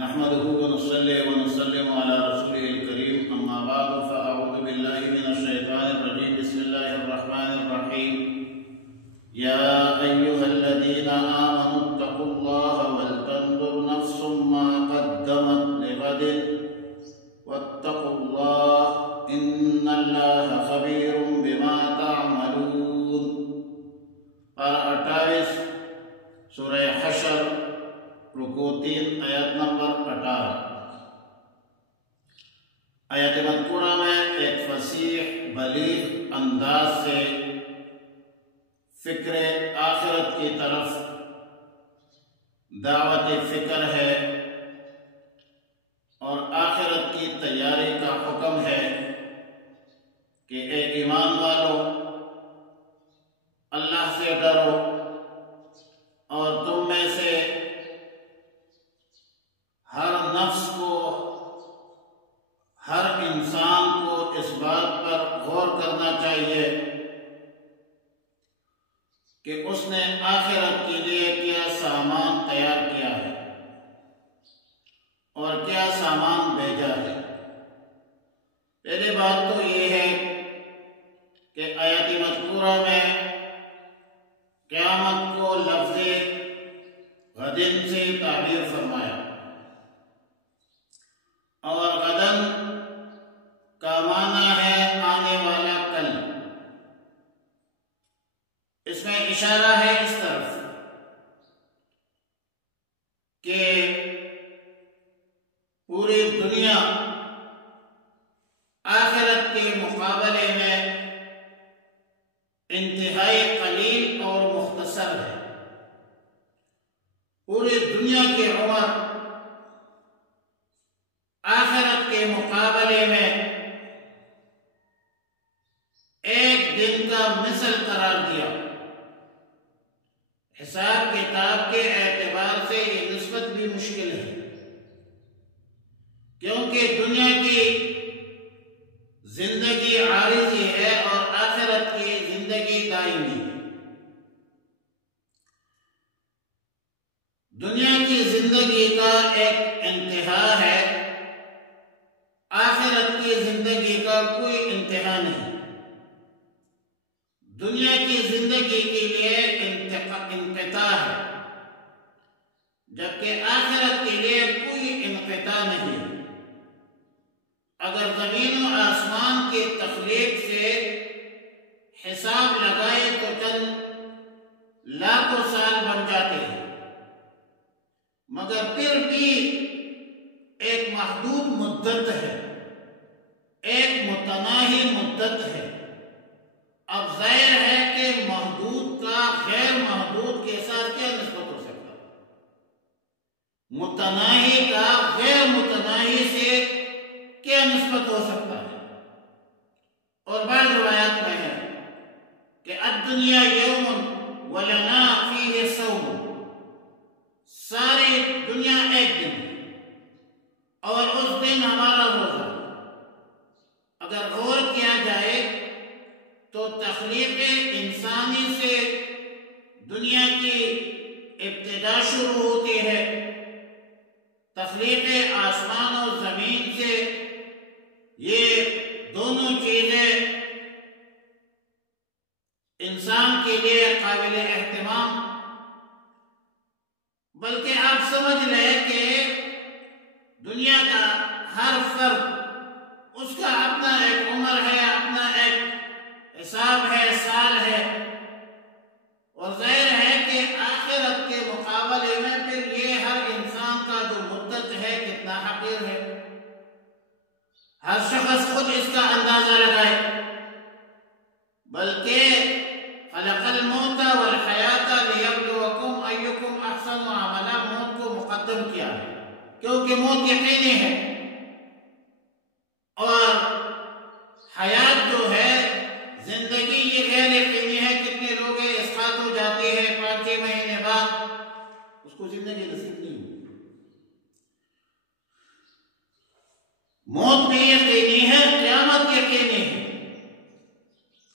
نحمده ونصلي ونسلم على رسوله الكريم أما بعد فأعوذ بالله من الشيطان الرجيم بسم الله الرحمن الرحيم يا أيها الذين آمنوا اتقوا الله ولتنظر نفس ما قدمت لغد واتقوا الله إن الله خبير بما تعملون. پارہ 28 سورہ حشر رکوع 3 آیت نمبر 18. آیت مذکورہ میں ایک فصیح بلیغ انداز سے فکر آخرت کی طرف دعوت فکر ہے اور آخرت کی تیاری کا حکم ہے کہ اے ایمان والو اللہ سے ڈرو اور تم میں سے ہر نفس کو ہر انسان کو اس بات پر غور کرنا چاہیے کہ اس نے آخرت کے لیے کیا سامان تیار کیا ہے اور کیا سامان بھیجا ہے. پہلی بات تو یہ ہے کہ آیت مذکورہ میں قیامت کو لفظ غدن سے تعبیر فرمایا اور غدن کا معنی ہے آنے والا کل. اس میں اشارہ ہے اس طرف کہ پوری دنیا آخرت کے مقابلے میں انتہائی قلیل اور مختصر ہے. پوری دنیا کی عمر آخرت کے مقابلے میں ایک دن کا مثل قرار دیا. حساب کتاب کے اعتبار سے یہ نسبت بھی مشکل ہے کیونکہ دنیا کی زندگی عارضی ہے اور آخرت کی زندگی دائمی ہے. دنیا کی زندگی کا ایک انتہا ہے، آخرت کی زندگی کا کوئی انتہا نہیں. دنیا کی زندگی کے لیے انقطاع ہے جبکہ آخرت کے لیے کوئی انقطاع نہیں. اگر زمین و آسمان کی تخلیق سے حساب لگائے تو چند لاکھوں سال بن جاتے ہیں، مگر پھر بھی ایک محدود مدت ہے، ایک متناہی مدت ہے. اب ظاہر ہے کہ محدود کا غیر محدود کے ساتھ کیا نسبت ہو سکتا ہے؟ متناہی کا غیر متناہی سے کیا نسبت ہو سکتا ہے؟ اور بعض روایات میں ہے کہ الدنیا یوم ولنا فیہ صوم، ساری دنیا ایک دن اور اس دن ہمارا روزہ. اگر غور کیا جائے تو تخلیق انسانی سے دنیا کی ابتدا شروع ہوتی ہے، تخلیق آسمان و زمین سے یہ دونوں چیزیں انسان کے لیے قابل اہتمام. بلکہ آپ سمجھ لیں کہ دنیا کا ہر فرد اس کا اپنا ایک عمر ہے، اپنا ایک حساب ہے، سال ہے، اور ظاہر ہے کہ آخرت کے مقابلے میں پھر یہ ہر انسان کا جو مدت ہے کتنا حقیر ہے. ہر شخص خود اس کا اندازہ لگائے. بلکہ خلق الموت والحیات لیبلوکم ایکم احسن عملا، موت کو مقدم کیا ہے کیونکہ موت یقینی ہے اور حیات جو ہے زندگی یہ غیر یقینی ہے. کتنے لوگ اسقاط ہو جاتے ہیں 5-6 مہینے بعد اس کو زندگی نصیب نہیں ہوتی. موت بھی یقینی ہے، قیامت یقینی ہے،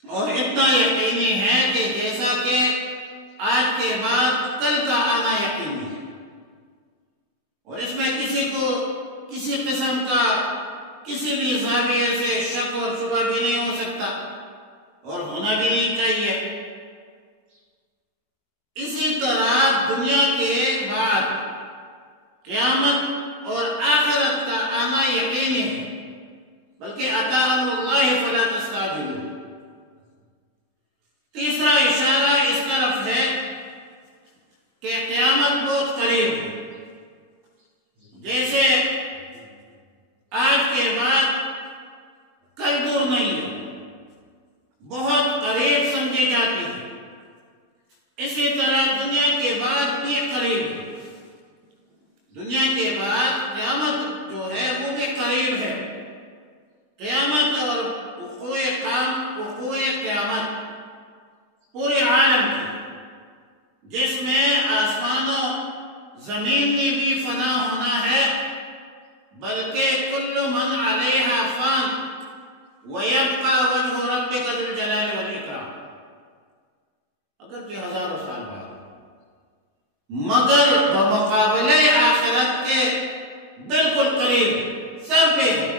اور اتنا یقینی ہے کہ جیسا کہ آج کے بعد کل کا آنا یقینی ہے. اور اس میں کسی کو کسی قسم کا کسی بھی زاویے سے شک اور شبہ بھی نہیں ہو سکتا اور ہونا بھی نہیں چاہیے۔ اسی طرح دنیا کے بعد قیامت اور آخرت کا آنا یقینی ہے، بلکہ اتی امر اللہ فلا تستعجلوا۔ تیسرا اشارہ اس طرف ہے کہ قیامت بہت قریب ہے، جیسے آج کے بعد کل دور نہیں ہے، بہت قریب سمجھی جاتی ہے۔ اسی طرح دنیا کے بعد بھی قریب ہے، دنیا کے بعد قیامت جو ہے وہ بھی قریب ہے۔ قیامت اور وقوع قیامت پورے عالم کی، جس میں آسمان و زمین میں بھی فنا ہونا ہے، بلکہ کل من علیہا فان ویبقى وجہ ربک ذو الجلال والاکرام، اگرچہ ہزاروں سال بعد، مگر بمقابلہ آخرت کے بالکل قریب، سر پہ ہے۔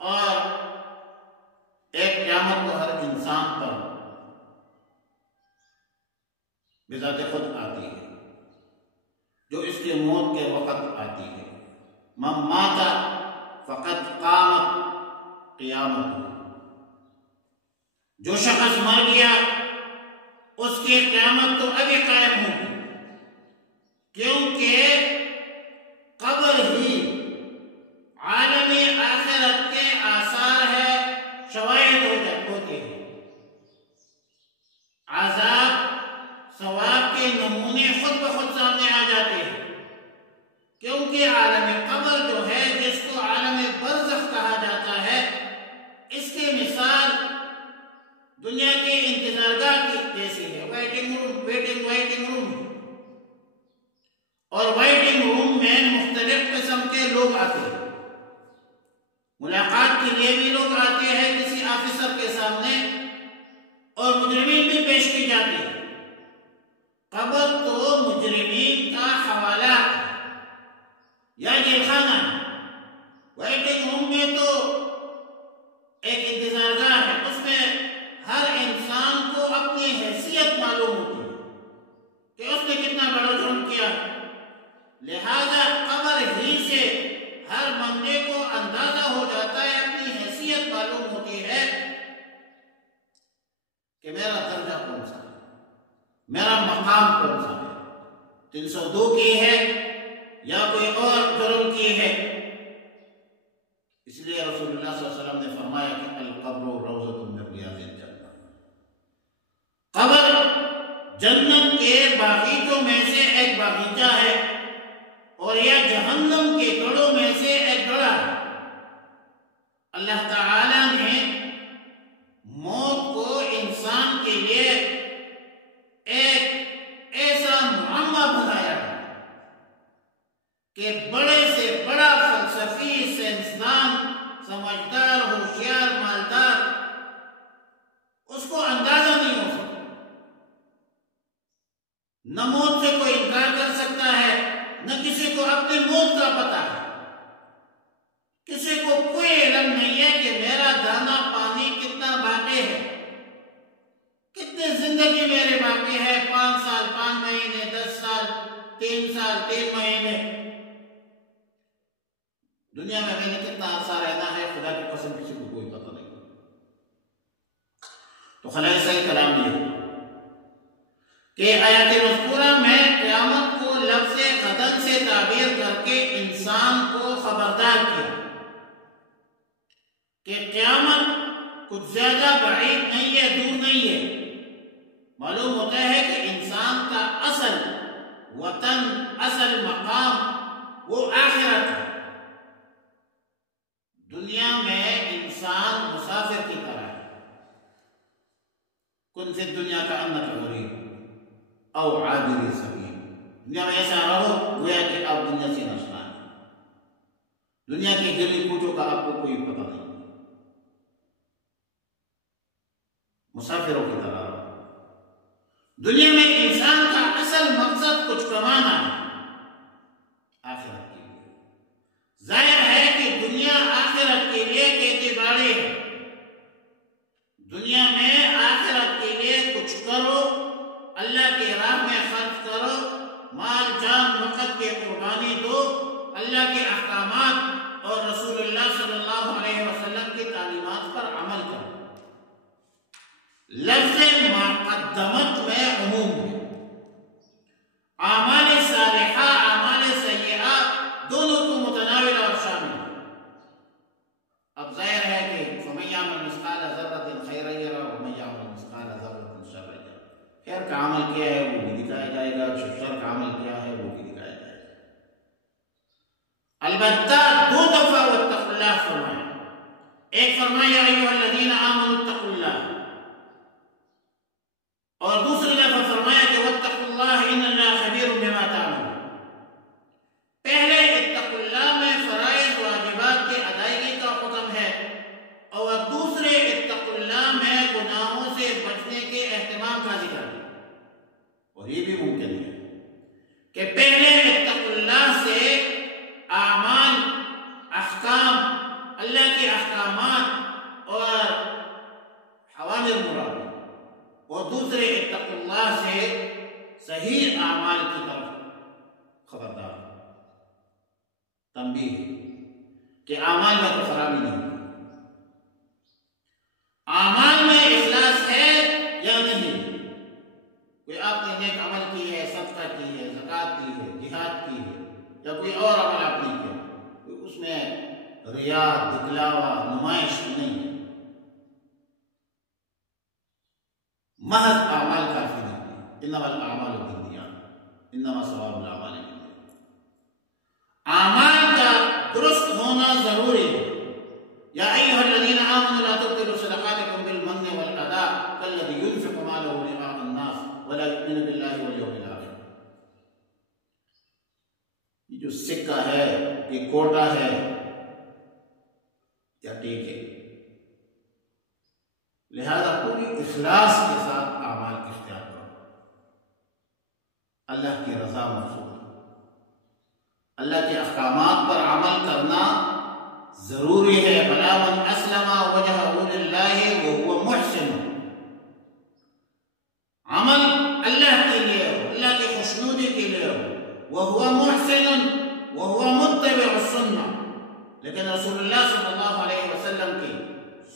اور ایک قیامت تو ہر انسان پر بذات خود آتی ہے، جو اس کی موت کے وقت آتی ہے۔ من مات فقد قامت قیامت، جو شخص مر گیا اس کی قیامت تو ابھی قائم ہوگی، کیونکہ قبر ہی عالم آخرت کے آثار ہے، شواہد ہوتے ہیں۔ عذاب ثواب کے نمونے خود بخود سامنے آ جاتے ہیں، کیونکہ عالم قبر جو ہے، جس کو عالم برزخ کہا جاتا ہے، اس کی مثال دنیا کی انتظارگاہ کی جیسی ہے، ویٹنگ روم، اور ویٹنگ روم میں مختلف قسم کے لوگ آتے ہیں۔ ملاقات کے لیے بھی لوگ آتے ہیں کسی آفیسر کے سامنے، اور مجرمین بھی پیش کی جاتی ہے۔ قبر تو مجرمین کا حوالہ یا جیل خانہ ہے، ویٹنگ روم میں تو ایک انتظارگاہ ہے، اس میں ہر انسان کو اپنی حیثیت معلوم ہوتی ہے کہ اس نے کتنا بڑا جرم کیا، لہذا قبر ہی سے ہر بندے کو اندازہ ہو جاتا ہے، اپنی حیثیت معلوم ہوتی ہے کہ میرا درجہ کون سا ہے، میرا مقام کون سا ہے، 302 کی ہے یا کوئی اور جرم کی ہے۔ اس لیے رسول اللہ صلی اللہ علیہ وسلم نے فرمایا کہ القبر روضۃ من ریاض الجنہ، قبر جنت کے باغیچوں میں سے ایک باغیچہ ہے، اور یہ جہنم کے گڑھوں میں سے ایک گڑھا ہے۔ اللہ تعالی نے موت کو انسان کے لیے ایک ایسا معمہ بنایا کہ بڑے سے بڑا فلسفی، سائنسدان، سمجھدار، ہوشیار، مالدار اس کو اندازہ نہیں ہو سکتا۔ نہ موت سے کوئی انکار کر سکتا ہے، نہ کسی کو اپنی موت کا پتہ ہے، کسی کو کوئی علم نہیں ہے کہ میرا دانا پانی کتنا باقی ہے، کتنی زندگی میرے باقی ہے، 5 سال 5 مہینے، 10 سال 3 سال 3 مہینے، دنیا میں نے کتنا عرصہ رہنا ہے، خدا کی قسم کسی کو کوئی پتہ نہیں۔ تو خلاصہ صحیح کلام یہ کہ آیات مذکورہ میں قیامت کو لفظ غدن سے تعبیر کر کے انسان کو خبردار کیا کہ قیامت کچھ زیادہ بعید نہیں ہے، دور نہیں ہے۔ معلوم ہوتا ہے کہ انسان کا اصل وطن، اصل مقام وہ آخرت ہے۔ دنیا میں انسان مسافر کی طرح ہے، کن فی الدنیا کأنک غریب او عابر سبیل، دنیا میں ایسا رہو گویا کہ آپ دنیا سے ناشنا ہے، دنیا کی گلی کوچوں کا آپ کو کوئی پتہ نہیں، مسافروں کی طرح رہو۔ دنیا میں انسان کا اصل مقصد کچھ کمانا ہے، کی قربانی دو، اللہ کے احکامات اور رسول اللہ صلی اللہ علیہ وسلم کی تعلیمات پر عمل کرو۔ لفظ ما قدمت میں عموم ہے، اعمال صالحہ اعمال سیئہ دونوں کو متناول اور شامل ہے۔ اب ظاہر ہے کہ فمن یعمل مثقال ذرۃ خیرا یرہ ومن یعمل مثقال ذرۃ شرا یرہ، خیر کا عمل کیا ہے وہ بھی دکھایا جائے گا، شر کا عمل کیا ہے وہ بھی دکھایا جائے گا۔ البتہ دو دفعہ واتقوا اللہ فرمایا، ایک فرمایا یا ایھا الذین آمنوا اتقوا اللہ، اور دوسری دفعہ فرمایا کہ واتقوا اللہ ان اللہ خبیر بما تعملون۔ پہلے اتقوا اللہ میں فرائض واجبات کی ادائیگی کا حکم ہے، اور دوسرے اتقوا اللہ میں گناہوں سے بچنے کے اہتمام کا ذکر ہے۔ اور یہ بھی ممکن ہے کہ پہلے اتقوا اللہ سے اعمال، احکام، اللہ کے احکامات اور حوامر مراد، اور دوسرے اتقوا اللہ سے صحیح اعمال کی طرف خبردار تنبیہ کہ اعمال میں تو خرابی نہیں، اعمال میں اخلاص ہے یا نہیں۔ کوئی آپ نے نیک عمل کی ہے، صدقہ کی ہے، زکوٰۃ کی ہے، جہاد کی ہے، یا کوئی اور عمل آپ نے کیا، کوئی اس میں ریا، دکھلاوا، نمائش نہیں ہے، محض اعمال کافی نہیں ہے۔ انما الاعمال بالنیات انما ثواب الاعمال بالنیات۔ اعمال کا درست ہونا ضروری ہے۔ یا ایھا الذین آمنوا لا تبطلوا صدقاتکم بالمن والأذى کالذی ينفق مالہ رئاء الناس ولا یؤمن باللہ والیوم الآخر۔ یہ جو سکہ ہے، یہ کوٹا ہے یا ٹھیک ہے، لہذا پوری اخلاص کے ساتھ اعمال اختیار کرو۔ اللہ کی رضا مقصود ہے، اللہ کے احکامات پر عمل کرنا ضروری ہے۔ بلا من اسلم وجهه للہ وهو محسن، عمل اللہ کے لیے ہو، اللہ کی خوشنودی کے لیے ہو، وهو محسن وهو متبع السنہ، لیکن رسول اللہ صلی اللہ علیہ وسلم کی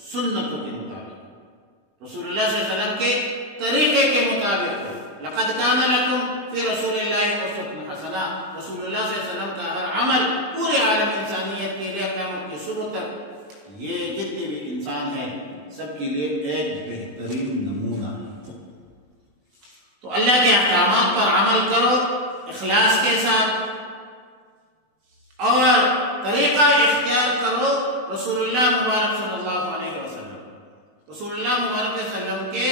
سنتوں کے مطابق، رسول اللہ صلی اللہ علیہ وسلم کے طریقے کے مطابق ہو۔ لقد کان لکم فی رسول اللہ اسوۃ حسنہ، رسول اللہ صلی اللہ علیہ وسلم کا ہر عمل پورے عالم انسانیت کے لیے قیامت کی شروع تک، یہ جتنے بھی انسان ہیں سب کے لیے ایک بہترین نمونہ ہے۔ تو اللہ کے احکامات پر عمل کرو اخلاص کے ساتھ، اور طریقہ اختیار کرو رسول اللہ مبارک صلی اللہ علیہ وسلم، رسول اللہ مبارک صلی اللہ علیہ وسلم کے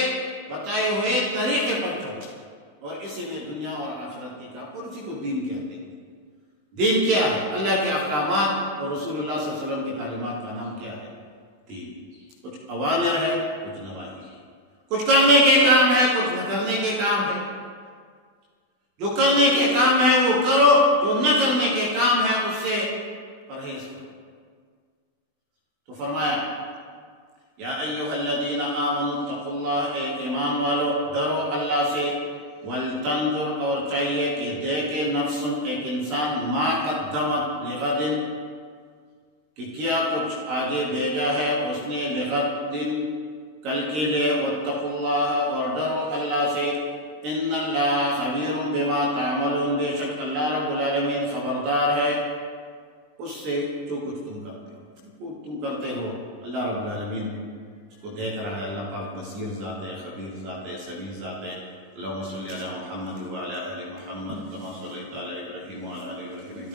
بتائے ہوئے طریقے پر چلو، اور اسی میں دنیا اور آخرت کی کام، اور اسی کو دین کہتے ہیں۔ دین کیا ہے؟ اللہ کے احکامات اور رسول اللہ صلی اللہ علیہ وسلم کی تعلیمات کا نام کیا ہے؟ دین۔ کچھ اوامر ہے، کچھ نواہی ہے، کچھ کرنے کے کام ہے، کچھ نہ کرنے کے کام ہے۔ جو کرنے کے کام ہے وہ کرو، جو نہ کرنے کے کام ہے اس سے پرہیز کرو۔ تو فرمایا یا ایھا الذین آمنوا اتقوا اللہ، اے ایمان والو ڈرو اللہ سے، ولتنظر اور چاہیے کہ دیکھے نفس ایک انسان ما قدمت لغد، کہ کیا کچھ آگے بھیجا ہے اس نے، لغد کل کے لیے، واتقوا اللہ اور ڈرو اللہ سے، ان اللہ خبیر بما تعملون، بے شک اللہ رب العالمین خبردار ہے اس سے جو کچھ تم کرتے ہو، تم کرتے ہو اللہ رب العالمین اس کو دیکھ رہا ہے۔ اللہ پاک بصیر ذات ہے، خبیر ذات ہے، سمیع ذات ہے۔ اللہم صلی علی محمد وعلی آل محمد کما صلیت علی ابراہیم وعلی آل ابراہیم